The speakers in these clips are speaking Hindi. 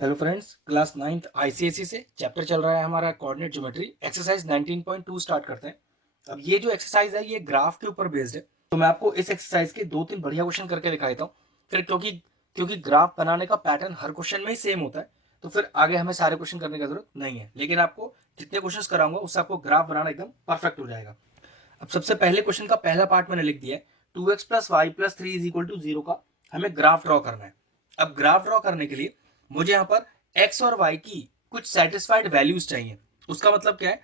Hello friends, class 9th ICSE से चैप्टर चल रहा है हमारा कोऑर्डिनेट ज्योमेट्री। एक्सरसाइज 19.2 स्टार्ट करते हैं। अब ये जो एक्सरसाइज है ये ग्राफ के ऊपर बेस्ड है, तो मैं आपको इस एक्सरसाइज के 2-3 बढ़िया क्वेश्चन करके दिखा देता हूँ। फिर क्योंकि क्योंकि ग्राफ बनाने का पैटर्न हर क्वेश्चन में ही सेम होता है, तो फिर आगे हमें सारे क्वेश्चन करने की जरूरत नहीं है। लेकिन आपको जितने क्वेश्चन कराऊंगा उससे आपको ग्राफ बनाना एकदम परफेक्ट हो जाएगा। अब सबसे पहले क्वेश्चन का पहला पार्ट मैंने लिख दिया है, 2x plus y plus 3 is equal to 0 का हमें ग्राफ ड्रॉ करना है। अब ग्राफ ड्रॉ करने के लिए मुझे यहाँ पर x और y की कुछ सेटिस्फाइड वैल्यूज चाहिए। उसका मतलब क्या है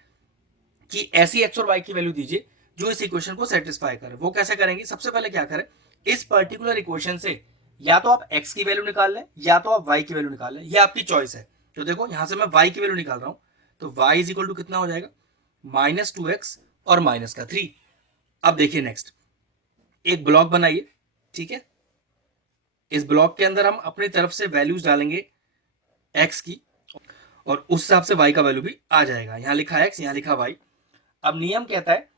कि ऐसी x और y की वैल्यू दीजिए जो इस इक्वेशन को सेटिस्फाई करे। वो कैसे करेंगे? सबसे पहले क्या करें, इस पर्टिकुलर इक्वेशन से या तो आप x की वैल्यू निकाल लें या तो आप y की वैल्यू निकाल लें, ये आपकी चॉइस है। तो देखो यहां से मैं y की वैल्यू निकाल रहा हूं, तो y इज इक्वल टू कितना हो जाएगा, -2x और -3। अब देखिए नेक्स्ट, एक ब्लॉक बनाइए, ठीक है। इस ब्लॉक के अंदर हम अपनी तरफ से वैल्यूज डालेंगे x की, और उस हिसाब से y का वैल्यू भी आ जाएगा। यहां लिखा x, यहां लिखा y। अब नियम कहता है,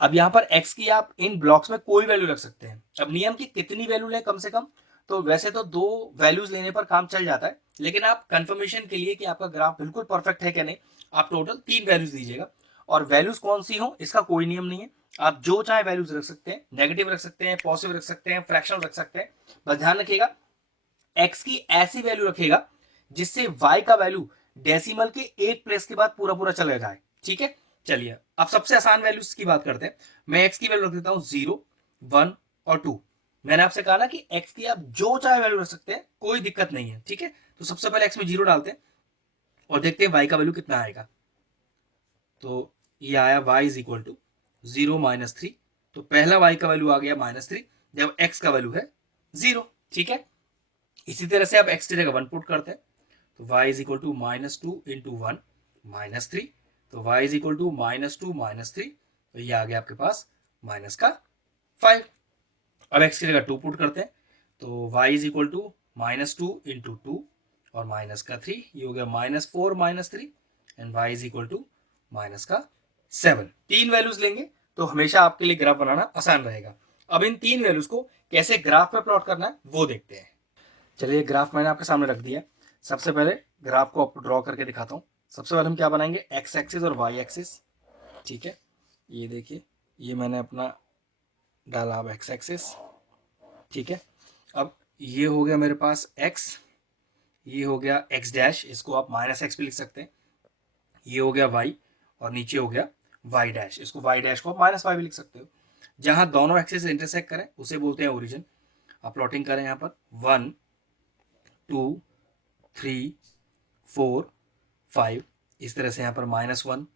अब यहां पर x की आप इन ब्लॉक्स में कोई वैल्यू रख सकते हैं। अब नियम की कितनी वैल्यू लें कम से कम, तो वैसे तो 2 वैल्यूज लेने पर काम चल जाता है, लेकिन आप कंफर्मेशन के लिए कि आपका ग्राफ बिल्कुल परफेक्ट है क्या नहीं, आप टोटल 3 वैल्यूज दीजिएगा। और वैल्यूज कौन सी हो इसका कोई नियम नहीं है, आप जो चाहे वैल्यूज रख सकते हैं, नेगेटिव रख सकते हैं, पॉजिटिव रख सकते हैं, फ्रैक्शनल रख सकते हैं। बस ध्यान रखिएगा x की ऐसी वैल्यू रखेगा जिससे y का वैल्यू डेसिमल के एक प्लेस के बाद पूरा पूरा चला जाए, ठीक है। चलिए अब सबसे आसान वैल्यूज की बात करते हैं। मैं x की वैल्यू रख देता हूं 0, 1 और 2। मैंने आपसे कहा ना कि x की आप जो चाहे वैल्यू रख सकते हैं, कोई दिक्कत नहीं है, ठीक है। तो सबसे पहले x में 0 डालते हैं और देखते हैं y का वैल्यू कितना आएगा। तो ये आया y इज इक्वल टू 0 -3। तो पहला y का वैल्यू आ गया -3 जब x का वैल्यू है 0, ठीक है। इसी तरह से आप x की जगह 1 पुट करते हैं, तो y is equal to -2 into 1 -3। तो y इज इक्वल टू -2 -3, तो ये आ गया आपके पास -5। अब x की जगह 2 पुट करते हैं, तो y is equal to -2 into 2 और -3, ये हो गया -4 -3 and y is equal to -7। 3 values लेंगे तो हमेशा आपके लिए ग्राफ बनाना आसान रहेगा। अब इन 3 वैल्यूज को कैसे ग्राफ पे प्लॉट करना है वो देखते हैं। चलिए ग्राफ मैंने आपके सामने रख दिया। सबसे पहले ग्राफ को आपको ड्रॉ करके दिखाता हूँ। सबसे पहले हम क्या बनाएंगे, एक्स एक्सिस और वाई एक्सिस, ठीक है। ये देखिए, ये मैंने अपना डाला अब एक्स एक्सिस, ठीक है। अब ये हो गया मेरे पास एक्स, ये हो गया एक्स डैश, इसको आप -x भी लिख सकते हैं। ये हो गया वाई और नीचे हो गया वाई डैश, इसको वाई डैश को आप -y भी लिख सकते हो। जहां दोनों एक्सिस इंटरसेक्ट करें उसे बोलते हैं ओरिजिन। आप प्लॉटिंग करें यहाँ पर 1 2 3 4 5, इस तरह से यहाँ पर -1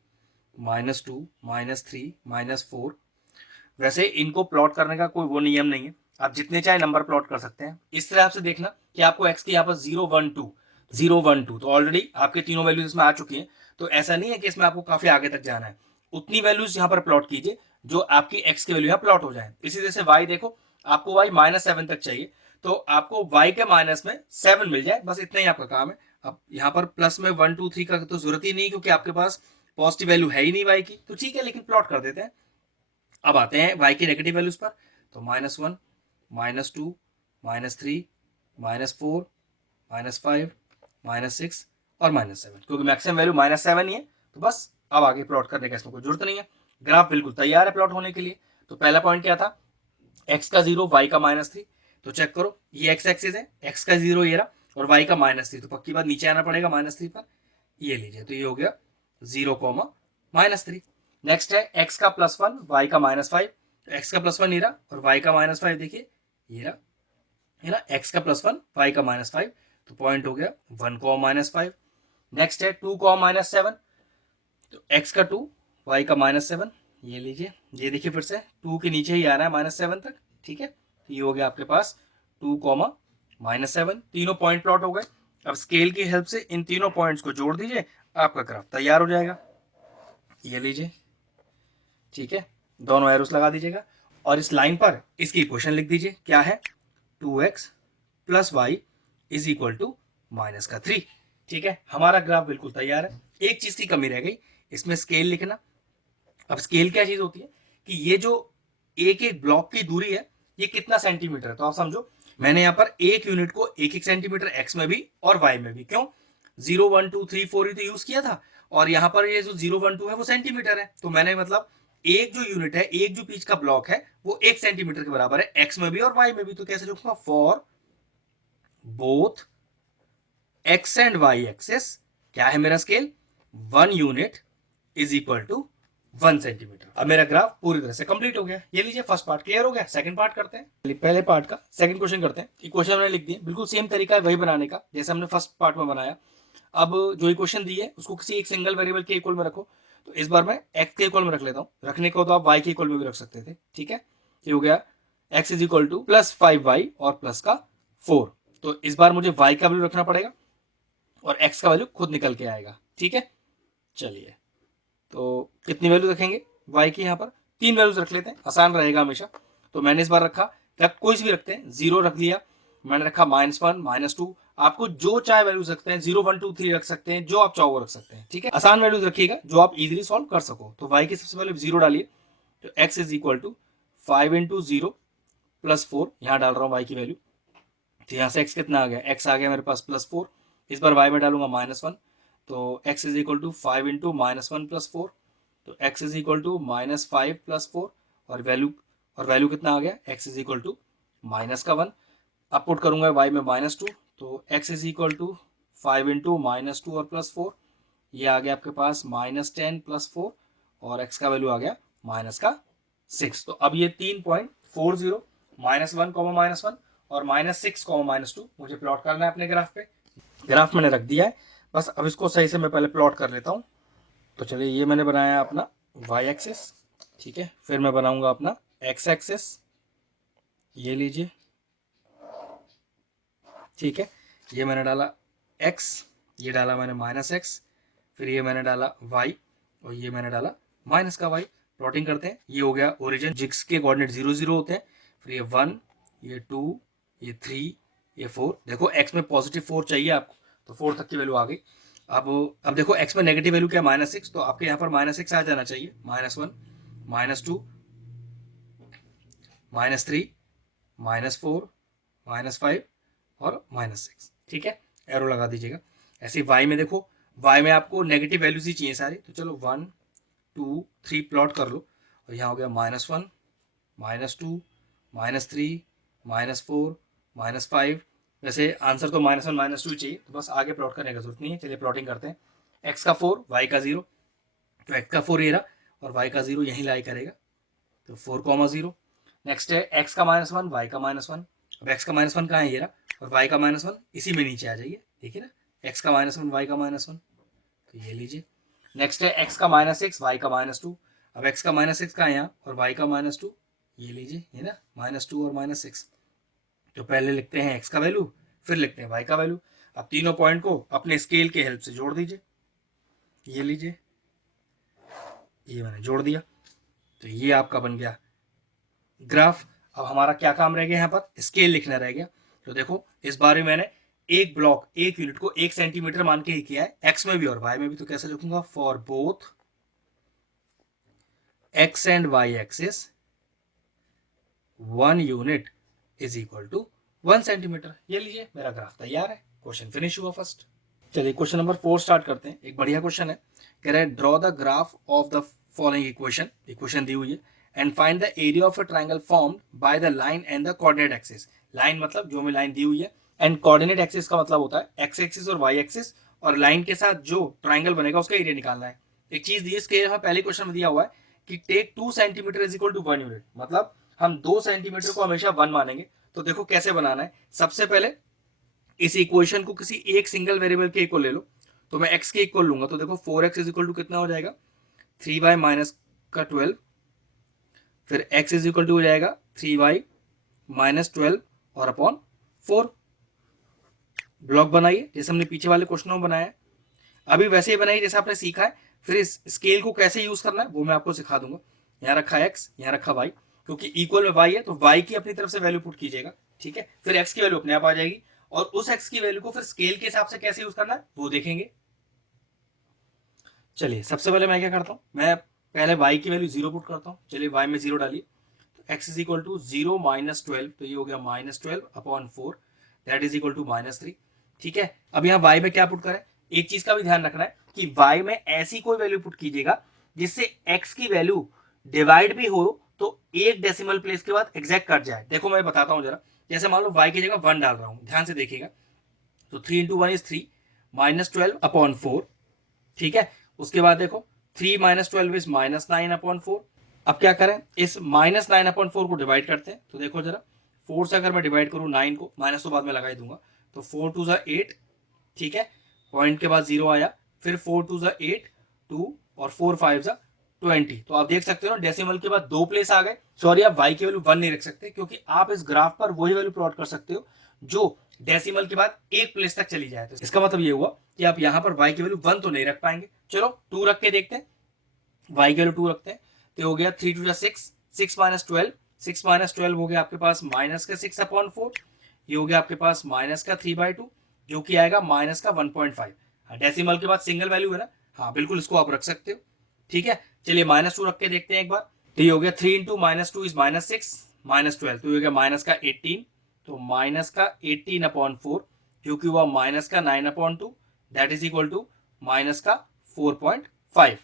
-2 -3 -4। वैसे इनको प्लॉट करने का कोई वो नियम नहीं है, आप जितने चाहे नंबर प्लॉट कर सकते हैं। इस तरह से देखना कि आपको x की यहाँ पर 0 1 2 0 1 2, तो ऑलरेडी आपके तीनों वैल्यूज इसमें आ चुकी हैं। तो ऐसा नहीं है कि इसमें आपको काफी आगे तक जाना है, उतनी वैल्यूज यहाँ पर प्लॉट कीजिए जो आपकी x की वैल्यू यहाँ प्लॉट हो जाए। इसी तरह से y देखो, आपको y -7 तक चाहिए, तो आपको y के माइनस में 7 मिल जाए, बस इतना ही आपका काम है। अब यहाँ पर प्लस में 1 2 3 का तो जरूरत ही नहीं, क्योंकि आपके पास पॉजिटिव वैल्यू है ही नहीं y की, तो ठीक है, लेकिन प्लॉट कर देते हैं। अब आते हैं y की नेगेटिव वैल्यूज पर, तो -1 -2 -3 -4 -5 -6 और -7, क्योंकि मैक्सिमम वैल्यू -7 ही है, तो बस अब आगे प्लॉट करने का इसमें कोई जरूरत नहीं है। ग्राफ बिल्कुल तैयार है प्लॉट होने के लिए। तो पहला पॉइंट क्या था, x का 0 y का -3। तो चेक करो, ये x एक्सिस है, x का 0 ये रहा और y का -3, तो पक्की बात नीचे आना पड़ेगा -3 पर। ये लीजिए, तो ये हो गया 0, -3। नेक्स्ट है x का +1 y का -5। तो x का +1 ये रहा और y का -5 देखिए ये रहा, है ना, x का +1 y का -5, तो पॉइंट हो गया 1, -5। नेक्स्ट है 2, -7। तो x का 2 y का -7, ये लीजिए, ये देखिए फिर से 2 के नीचे ही आ रहा है -7 तक, ठीक है। तो ये हो गया आपके पास 2, -7, तीनों पॉइंट प्लॉट हो गए। अब स्केल की हेल्प से इन तीनों पॉइंट्स को जोड़ दीजिए, आपका ग्राफ तैयार हो जाएगा। ये लीजिए, ठीक है, दोनों एरोस लगा दीजिएगा और इस लाइन पर इसकी इक्वेशन लिख दीजिए, क्या है, 2x + y is equal to -3, ठीक है। हमारा ग्राफ बिल्कुल तैयार है। एक चीज की कमी रह गई, इसमें स्केल लिखना। अब स्केल क्या चीज होती है कि ये जो एक एक ब्लॉक की दूरी है, ये कितना सेंटीमीटर है। तो आप समझो मैंने यहाँ पर एक यूनिट को 1 सेंटीमीटर एक्स में भी और वाई में भी, क्यों 0 1 2 3 4 ही तो यूज किया था, और यहाँ पर ये जो 0 1 2 है वो सेंटीमीटर है, तो मैंने मतलब एक जो यूनिट है, एक जो पिच का ब्लॉक है वो 1 सेंटीमीटर के बराबर है एक्स में भी और वाई में भी। तो कैसे लिखूंगा, for both x and y axes, क्या है मेरा scale, 1 unit is equal to 1 centimetre. अब मेरा ग्राफ पूरी तरह से कंप्लीट हो गया। ये लीजिए फर्स्ट पार्ट क्लियर हो गया। सेकंड पार्ट करते हैं, पहले पार्ट का सेकंड क्वेश्चन करते हैं। इक्वेशन मैंने लिख दी, बिल्कुल सेम तरीका है वही बनाने का जैसे हमने फर्स्ट पार्ट में बनाया। अब जो इक्वेशन दी है उसको किसी एक सिंगल वेरिएबल के इक्वल में रखो। तो इस बार मैं एक्स के इक्वल में रख लेता हूँ, रखने को तो आप वाई के इक्वल में भी रख सकते थे, ठीक है। ये हो गया x is equal two plus 5y और प्लस का 4। तो इस बार मुझे y का वैल्यू रखना पड़ेगा और x का वैल्यू खुद निकल के आएगा, ठीक है। चलिए तो कितनी वैल्यू रखेंगे y की, यहाँ पर 3 वैल्यूज रख लेते हैं, आसान रहेगा हमेशा। तो मैंने इस बार रखा, या कोई भी रखते हैं, 0 रख लिया, मैंने रखा -1 -2, आपको जो चाहे वैल्यूज रखते हैं, 0 1 2 3 रख सकते हैं, जो आप चाहो वो रख सकते हैं, ठीक है। आसान वैल्यूज रखिएगा जो आप इजीली सॉल्व कर सको। तो y की सबसे पहले 0 डालिए, तो x इज इक्वल टू 5 × 0 + 4, यहाँ डाल रहा हूँ y की वैल्यू। तो यहाँ से x कितना आ गया, x आ गया मेरे पास +4। इस बार y में डालूंगा -1, तो x इज इक्वल टू 5 × -1 + 4, तो x इज इक्वल टू -5 + 4, और वैल्यू कितना आ गया, x इज इक्वल टू -1। अब पुट करूंगा y में -2, तो x इज इक्वल टू 5 × -2 और +4, ये आ गया आपके पास -10 + 4, और x का वैल्यू आ गया -6। तो अब ये 3.40 -1, -1 और -6, -2 मुझे प्लॉट करना है अपने ग्राफ पे। ग्राफ मैंने रख दिया है, बस अब इसको सही से मैं पहले प्लॉट कर लेता हूँ। तो चलिए ये मैंने बनाया अपना y एक्सिस, ठीक है। फिर मैं बनाऊंगा अपना x एक्सिस, ये लीजिए, ठीक है। ये मैंने डाला x, ये डाला मैंने -x, फिर ये मैंने डाला y, और ये मैंने डाला माइनस का y। प्लॉटिंग करते हैं, ये हो गया ओरिजिन जिसके कोऑर्डिनेट 0 0 होते हैं, फिर ये 1, ये 2, ये 3, ये 4। देखो x में +4 चाहिए आपको, तो 4 तक की वैल्यू आ गई। अब देखो x में नेगेटिव वैल्यू क्या है, -6, तो आपके यहाँ पर -6 आ जाना चाहिए। -1 -2 -3 -4 -5 और -6, ठीक है। एरो लगा दीजिएगा। ऐसे y में देखो, y में आपको नेगेटिव वैल्यूज ही चाहिए सारी, तो चलो 1 2 3 प्लॉट कर लो। और यहाँ हो गया -1 -2 -3 -4 -5। वैसे आंसर तो -1 -2 चाहिए, तो बस आगे प्लॉट करने की जरूरत नहीं है। चलिए प्लॉटिंग करते हैं। x का 4, y का 0, तो x का 4 ये रहा और y का 0 यहीं लाई करेगा, तो 4, 0। नेक्स्ट है x का -1, y का -1। अब x का -1 कहाँ है, ये रहा, और y का -1 इसी में नीचे आ जाइए, देखिए ना, x का -1 y का -1, तो ये लीजिए। नेक्स्ट है x का -6, y का -2। अब x का -6 कहाँ है यहाँ, और y का -2, ये लीजिए, ये ना, -2 और -6। तो पहले लिखते हैं x का वैल्यू, फिर लिखते हैं y का वैल्यू। अब तीनों पॉइंट को अपने स्केल के हेल्प से जोड़ दीजिए, ये लीजिए, ये मैंने जोड़ दिया, तो ये आपका बन गया ग्राफ। अब हमारा क्या काम रह गया, यहाँ पर स्केल लिखना रह गया। तो देखो इस बारे में मैंने एक ब्लॉक, एक यूनिट को 1 सेंटीमीटर मान के ही किया है, एक्स में भी और वाई में भी। तो कैसे लिखूंगा, for both x and Y axis 1 unit is equal to 1 centimetre. ये लीजिए मेरा ग्राफ तैयार है। क्वेश्चन फिनिश हुआ फर्स्ट। चलिए क्वेश्चन नंबर 4 स्टार्ट करते हैं। एक बढ़िया क्वेश्चन है, कह रहा है draw the graph of the following equation दी हुई है and find the area of a triangle formed by the line and the coordinate axis. Line मतलब जो हमें लाइन दी हुई है, एंड कोऑर्डिनेट एक्सिस का मतलब होता है एक्स एक्सिस और वाई एक्सिस, और लाइन के साथ जो ट्राइंगल बनेगा उसका एरिया निकालना है। एक चीज दी इसके पहले क्वेश्चन में दिया हुआ है कि take 2 centimetre is equal to 1 unit, मतलब हम 2 सेंटीमीटर को हमेशा 1 मानेंगे। तो देखो कैसे बनाना है। सबसे पहले इस इक्वेशन को किसी एक सिंगल वेरिएबल के इक्वल ले लो, तो मैं x के इक्वल लूंगा, तो देखो 4x इज इक्वल टू कितना हो जाएगा, 3y माइनस का 12, फिर x इज इक्वल टू हो जाएगा 3y माइनस 12 और अपॉन 4। ब्लॉक बनाइए जैसे हमने पीछे वाले क्वेश्चनों में बनाया है, अभी वैसे ही बनाइए जैसे आपने सीखा है। फिर इस स्केल को कैसे यूज करना है वो मैं आपको सिखा दूंगा। यहाँ रखा x, यहाँ रखा y, क्योंकि इक्वल में y है तो y की अपनी तरफ से वैल्यू पुट कीजिएगा, ठीक है। फिर x की वैल्यू अपने आप आ जाएगी, और उस x की वैल्यू को फिर स्केल के हिसाब से कैसे यूज करना है वो देखेंगे। चलिए सबसे पहले मैं क्या करता हूँ, मैं पहले y की वैल्यू 0 पुट करता हूँ। चलिए y में 0 डालिए, तो x is equal to 0 minus 12, तो ये हो गया minus 12 upon 4, that is equal to minus 3। ठीक है, अब यहाँ y में क्या पुट करें, एक चीज का भी ध्यान रखना है कि y में ऐसी कोई वैल्यू पुट कीजिएगा जिससे x की वैल्यू डिवाइड भी हो तो एक डेसिमल प्लेस के बाद एग्जैक्ट कट जाए। देखो मैं बताता हूं जरा, जैसे मान लो y की जगह 1 डाल रहा हूं, ध्यान से देखिएगा, तो 3 इंटू 1 इज 3 माइनस 12 अपॉन 4। ठीक है, उसके बाद देखो 3 माइनस 12 इज माइनस 9 अपॉन 4। अब क्या करें, इस माइनस 9 अपॉन 4 को डिवाइड करते हैं, तो देखो जरा 4 से अगर मैं डिवाइड करूं 9 को, माइनस तो बाद में लगा ही दूंगा, तो 4 टू ज़ा 8। ठीक है, पॉइंट के बाद 0 आया, फिर 4 टू ज़ा 8 2 और 4 5 ज़ा 20। तो आप देख सकते हो ना डेसिमल के बाद 2 प्लेस आ गए। सॉरी, आप y की वैल्यू 1 नहीं रख सकते क्योंकि आप इस ग्राफ पर वही वैल्यू प्लॉट कर सकते हो जो डेसिमल के बाद एक प्लेस तक चली जाए। तो इसका मतलब ये हुआ कि आप यहाँ पर y की वैल्यू 1 तो नहीं रख पाएंगे। चलो 2 रख के देखते हैं, y की वैल्यू 2 रखते हैं, तो हो गया 3 टू 6, 6 माइनस 12, 6 माइनस 12 हो गया आपके पास माइनस का 6 अपॉन 4, ये हो गया आपके पास माइनस का 3/2, जो कि आएगा माइनस का 1.5। डेसिमल के बाद सिंगल वैल्यू है ना, हाँ बिल्कुल इसको आप रख सकते हो। ठीक है, चलिए माइनस 2 रख के देखते हैं एक बार, तो ये हो गया 3 into minus 2 is minus 6 minus 12, तो ये हो गया माइनस का 18, तो माइनस का 18 अपॉन 4, जो कि हुआ माइनस का 9 upon 2, that is equal to minus का 4.5।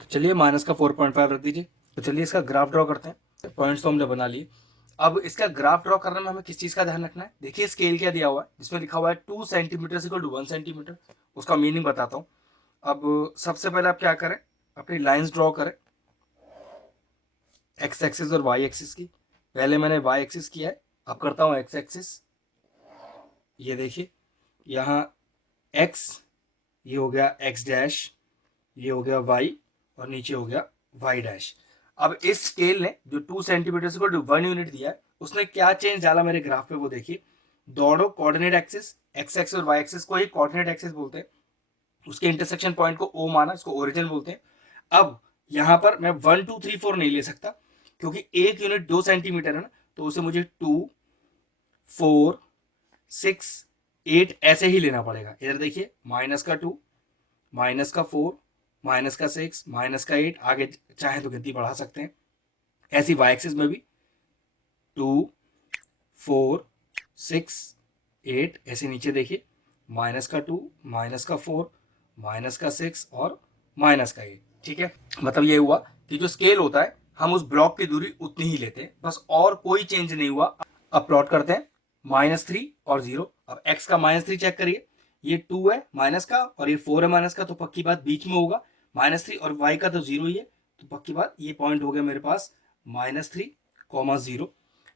तो चलिए माइनस का 4.5 रख दीजिए। तो चलिए इसका ग्राफ ड्रॉ करते हैं, पॉइंट्स तो हमने बना लिए। अब इसका ग्राफ ड्रॉ करने में हमें किस चीज का ध्यान रखना है, देखिए स्केल क्या दिया हुआ है, जिसमें लिखा हुआ है 2 सेंटीमीटर इक्वल टू 1 सेंटीमीटर। उसका मीनिंग बताता हूँ। अब सबसे पहले आप क्या करें, अपनी लाइंस ड्रॉ करें एक्स एक्सिस और वाई एक्सिस की। पहले मैंने वाई एक्सिस किया है, अब करता हूँ एक्स एक्सिस। ये देखिए यहाँ एक्स, ये हो गया एक्स डैश, ये हो गया वाई और नीचे हो गया वाई डैश। अब इस स्केल ने जो 2 सेंटीमीटर से 1 यूनिट दिया है, उसने क्या चेंज डाला मेरे ग्राफ पे वो देखिए। दोनों कोऑर्डिनेट एक्सिस, एक्स एक्सिस और वाई एक्सिस को ही कोऑर्डिनेट एक्सिस बोलते हैं, उसके इंटरसेक्शन पॉइंट को ओ माना, इसको ओरिजिन बोलते हैं। अब यहाँ पर मैं 1 2 3 4 नहीं ले सकता क्योंकि एक यूनिट 2 सेंटीमीटर है ना, तो उसे मुझे 2 4 6 8 ऐसे ही लेना पड़ेगा। इधर देखिए माइनस का 2 माइनस का 4 माइनस का 6 माइनस का 8, आगे चाहे तो गिनती बढ़ा सकते हैं। ऐसी वाई एक्सिस में भी 2 4 6 8, ऐसे नीचे देखिए माइनस का 2 माइनस का 4 माइनस का 6 और माइनस का 8। ठीक है, मतलब ये हुआ कि जो स्केल होता है हम उस ब्लॉक की दूरी उतनी ही लेते हैं, बस और कोई चेंज नहीं हुआ। अब प्लॉट करते हैं -3 और 0। अब x का -3 चेक करिए, ये 2 है माइनस का और ये 4 है माइनस का, तो पक्की बात बीच में होगा -3, और y का तो 0 ही है, तो पक्की बात ये पॉइंट हो गया मेरे पास -3, 0।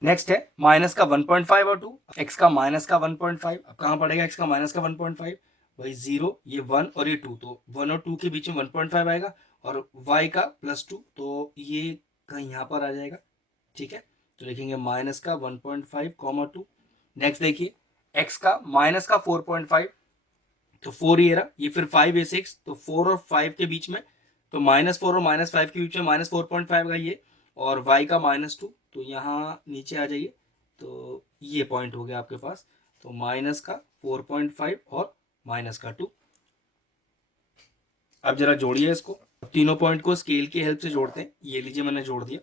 नेक्स्ट है माइनस का 1.5 और 2, x का माइनस का 1.5, अब कहाँ पड़ेगा x का माइनस का 1.5, भाई 0, ये 1 और ये 2, तो 1 और 2 के बीच में 1.5 आएगा, और y का +2, तो ये कहीं यहाँ पर आ जाएगा। ठीक है, तो लिखेंगे माइनस का 1.5, 2। नेक्स्ट देखिए x का माइनस का 4.5, तो 4 ये रहा, ये फिर 5 है 6, तो 4 और 5 के बीच में, तो -4 और -5 के बीच में -4.5 का ये, और y का -2, तो यहाँ नीचे आ जाइए, तो ये पॉइंट हो गया आपके पास, तो माइनस का 4.5 और माइनस का 2। अब जरा जोड़िए इसको, तीनों पॉइंट को स्केल की हेल्प से जोड़ते हैं। ये लीजिए मैंने जोड़ दिया।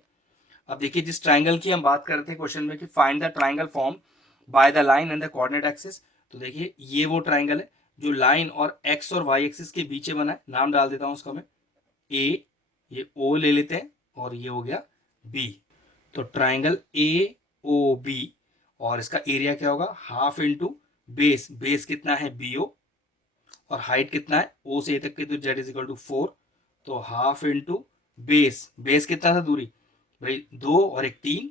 अब देखिए जिस ट्राइंगल की हम बात कर रहे थे क्वेश्चन में कि find the triangle form by the line and the coordinate axis, तो देखिए ये वो ट्राइंगल है जो लाइन और एक्स और वाई एक्सिस के बीच में बना है। नाम डाल देता हूं उसका मैं, ए, ये ओ ले लेते हैं, और ये हो गया बी। तो ट्राइंगल ए ओ बी, और इसका एरिया क्या होगा, हाफ इंटू बेस, बेस कितना है बी ओ, और हाइट कितना है ओ से ए तक की, तो जेड इज इक्वल टू 4, तो हाफ इंटू बेस, बेस कितना था दूरी भाई 2 और 1 3,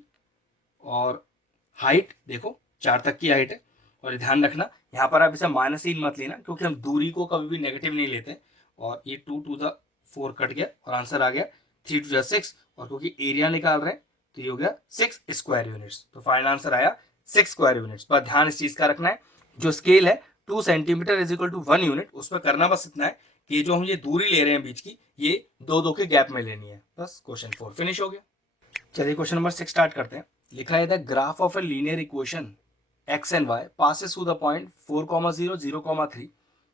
और हाइट देखो 4 तक की हाइट है। और ध्यान रखना यहाँ पर आप इसे -3 मत लेना क्योंकि हम दूरी को कभी भी नेगेटिव नहीं लेते। और ये 2 टू द 4 कट गया और आंसर आ गया 3 टू द 6, और क्योंकि एरिया निकाल रहे हैं तो ये हो गया 6 स्क्वायर यूनिट्स। तो फाइनल आंसर आया 6 स्क्वायर यूनिट्स। पर ध्यान इस चीज का रखना है, जो स्केल है 2 centimetre is equal to 1 unit, उस पर करना बस इतना है कि जो हम ये दूरी ले रहे हैं बीच की, ये 2 के गैप में लेनी है। बस क्वेश्चन 4 फिनिश हो गया। चलिए क्वेश्चन नंबर 6 स्टार्ट करते हैं। लिखा है the graph of a linear equation x and y passes through the point 4, 0, 0, 3.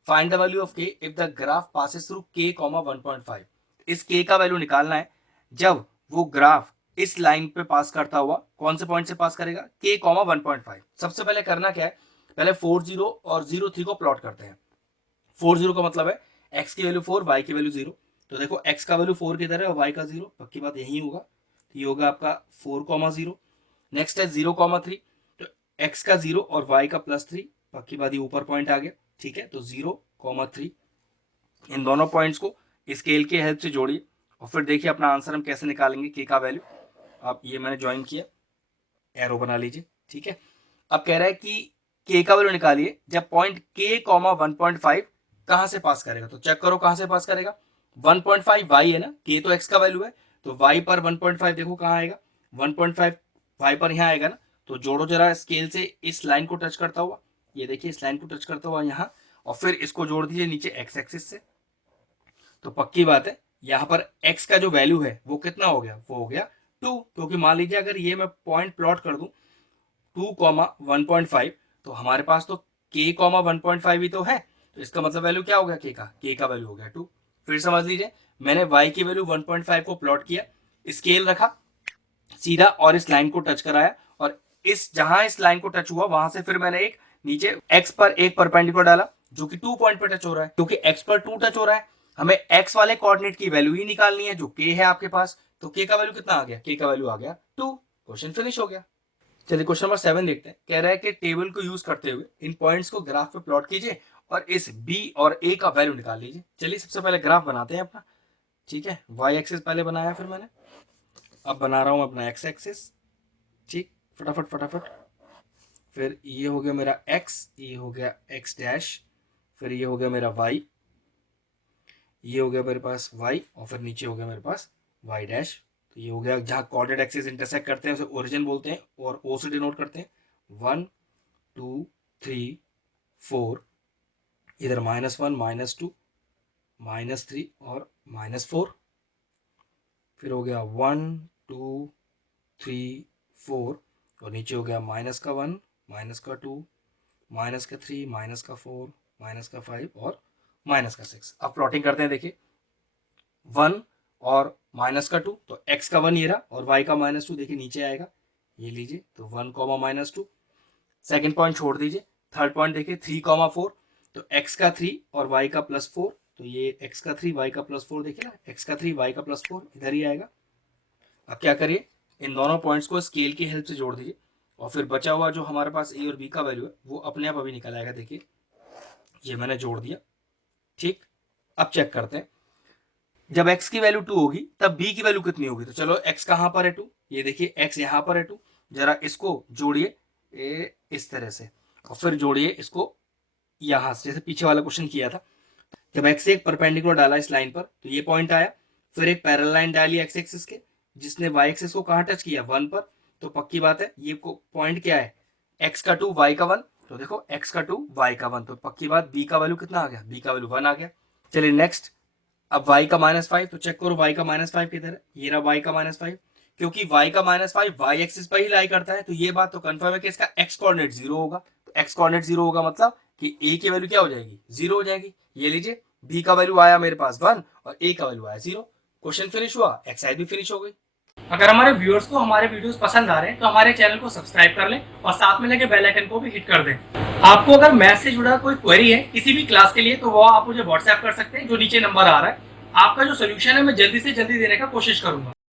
Find the value of k if the graph passes through k, 1.5. इस k का वैल्यू निकालना है जब वो ग्राफ इस लाइन पे पास करता हुआ कौन से पॉइंट से पास करेगा, k, 1.5। सबसे पहले करना क्या है, पहले 40 और 03 को प्लॉट करते हैं। 40 का मतलब है x की वैल्यू 4, y की वैल्यू 0। तो देखो x का वैल्यू 4 किधर है और y का 0, पक्की बात यही होगा। तो ये होगा आपका 4, 0। नेक्स्ट है 0, 3। तो x का 0 और y का +3, पक्की बात ये ऊपर पॉइंट आ गया। ठीक है, तो 0, 3 इन दोनों पॉइंट्स को स्केल के हेल्प से जोड़िए और फिर देखिए अपना आंसर हम कैसे निकालेंगे k का वैल्यू। आप ये मैंने ज्वाइन किया, एरो बना लीजिए। ठीक है, अब कह रहा है कि k का वैल्यू निकालिए जब पॉइंट k, 1.5 कहां से पास करेगा। तो चेक करो कहां से पास करेगा, 1.5 y है ना, k तो x का वैल्यू है, तो y पर 1.5 देखो कहां आएगा, 1.5 y पर यहां आएगा ना। तो जोड़ो जरा स्केल से इस लाइन को टच करता हुआ, ये देखिए इस लाइन को टच करता हुआ यहां, और फिर इसको जोड़ दीजिए नीचे x एक्सिस से। तो पक्की बात है यहाँ पर x का जो वैल्यू है वो कितना हो गया, वो हो गया 2। क्योंकि मान लीजिए अगर ये मैं पॉइंट प्लॉट कर दूं 2, 1.5, तो हमारे पास तो k, 1.5 ही तो है। तो इसका मतलब वैल्यू क्या हो गया k का वैल्यू हो गया 2। फिर समझ लीजिए मैंने y की वैल्यू 1.5 को प्लॉट किया, स्केल रखा सीधा और इस लाइन को टच कराया, और इस जहां इस लाइन को टच हुआ वहां से फिर मैंने एक नीचे x पर एक परपेंडिकुलर डाला जो कि 2 पॉइंट पर टच हो रहा है। क्योंकि x पर 2 टच हो रहा है, हमें x वाले कोऑर्डिनेट की वैल्यू ही निकालनी है जो k है आपके पास। तो k का वैल्यू कितना आ गया, k का वैल्यू आ गया 2। क्वेश्चन फिनिश हो गया। चलिए क्वेश्चन नंबर 7 देखते हैं। कह रहा है कि टेबल को यूज करते हुए इन पॉइंट्स को ग्राफ पे प्लॉट कीजिए और इस b और a का वैल्यू निकाल लीजिए। चलिए सबसे पहले ग्राफ बनाते हैं अपना। ठीक है, y एक्सिस पहले बनाया फिर मैंने, अब बना रहा हूं अपना x एक्सिस। ठीक, फटाफट फटाफट। फिर ये हो गया मेरा x, ये हो गया x डैश, फिर ये हो गया मेरा y, ये हो गया मेरे पास y, और फिर नीचे हो गया मेरे पास y डैश। तो ये हो गया जहाँ कोऑर्डिनेट एक्सिस इंटरसेक्ट करते हैं उसे ओरिजिन बोलते हैं और o से डिनोट करते हैं। 1, 2, 3, 4, इधर -1, -2, -3 और -4। फिर हो गया 1, 2, 3, 4, और नीचे हो गया -1, -2, -3, -4, -5 और -6। अब प्लॉटिंग करते हैं, देखिए 1 और -2, तो x का 1 ये रहा और y का -2 देखिए नीचे आएगा, ये लीजिए। तो 1, -2, सेकेंड पॉइंट छोड़ दीजिए। थर्ड पॉइंट देखिए 3, 4, तो x का 3 और y का +4, तो ये x का 3 y का +4 देखिए ना, x का 3 y का +4 इधर ही आएगा। अब क्या करिए, इन दोनों पॉइंट्स को स्केल की हेल्प से जोड़ दीजिए और फिर बचा हुआ जो हमारे पास a और b का वैल्यू है वो अपने आप अभी निकल आएगा। देखिए ये मैंने जोड़ दिया। ठीक, अब चेक करते हैं जब x की वैल्यू 2 होगी तब b की वैल्यू कितनी होगी। तो चलो x कहां पर है 2, ये देखिए x यहां पर है 2, जरा इसको जोड़िए इस तरह से और फिर जोड़िए इसको यहां से, जैसे पीछे वाला क्वेश्चन किया था। जब x एक परपेंडिकुलर डाला इस लाइन पर तो ये पॉइंट आया, फिर एक पैरेलल लाइन डाली x एक्सिस के जिसने y एक्सिस को कहां टच किया, 1 पर। तो पक्की बात है ये पॉइंट क्या है, x का 2 y का 1। तो देखो x का 2 y का 1, तो पक्की बात b का वैल्यू कितना आ गया, b का वैल्यू 1 आ गया। चलिए नेक्स्ट, अब y का -5, तो चेक करो y का -5 किधर है, ये रहा y का -5। क्योंकि y का -5 y एक्सिस पर ही लाई करता है तो ये बात तो कंफर्म है कि इसका x कोऑर्डिनेट 0 होगा। तो x कोऑर्डिनेट 0 होगा मतलब कि a की वैल्यू क्या हो जाएगी, 0 हो जाएगी। ये लीजिए b का वैल्यू आया मेरे पास 1 और a का वैल्यू आया 0। क्वेश्चन फिनिश हुआ, एक्सरसाइज भी फिनिश हो गई। अगर हमारे व्यूअर्स को हमारे वीडियोस पसंद आ रहे हैं तो हमारे चैनल को सब्सक्राइब कर लें और साथ में लगे बेल आइकन को भी हिट कर दें। आपको अगर मैथ से जुड़ा कोई क्वेरी है किसी भी क्लास के लिए तो वो आप मुझे व्हाट्सएप कर सकते हैं, जो नीचे नंबर आ रहा है। आपका जो सोल्यूशन है मैं जल्दी से जल्दी देने का कोशिश करूंगा।